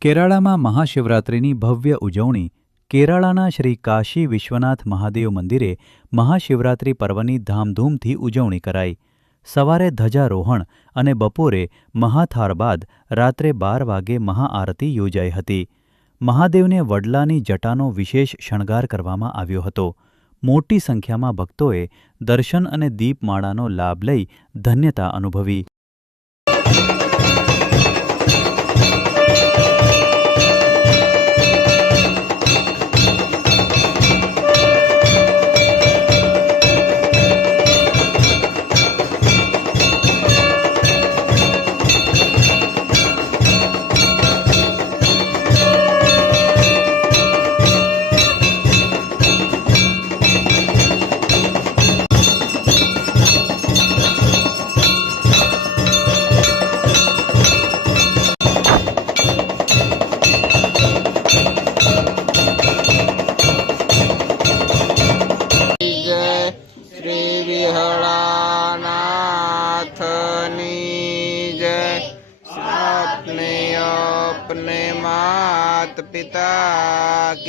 કેરાળામાં મહાશિવરાત્રિની ભવ્ય ઉજવણી. કેરાળાના શ્રી કાશી વિશ્વનાથ મહાદેવ મંદિરે મહાશિવરાત્રિ પર્વની ધામધૂમથી ઉજવણી કરાઈ. સવારે ધ્વજારોહણ અને બપોરે મહાથાળ બાદ રાત્રે 12 વાગે મહાઆરતી યોજાઈ હતી. મહાદેવને વડલાની જટાનો વિશેષ શણગાર કરવામાં આવ્યો હતો. મોટી સંખ્યામાં ભક્તોએ દર્શન અને દીપમાળાનો લાભ લઈ ધન્યતા અનુભવી. શ્રી વિહળાનાથની જય. अपने अपने मात पिता की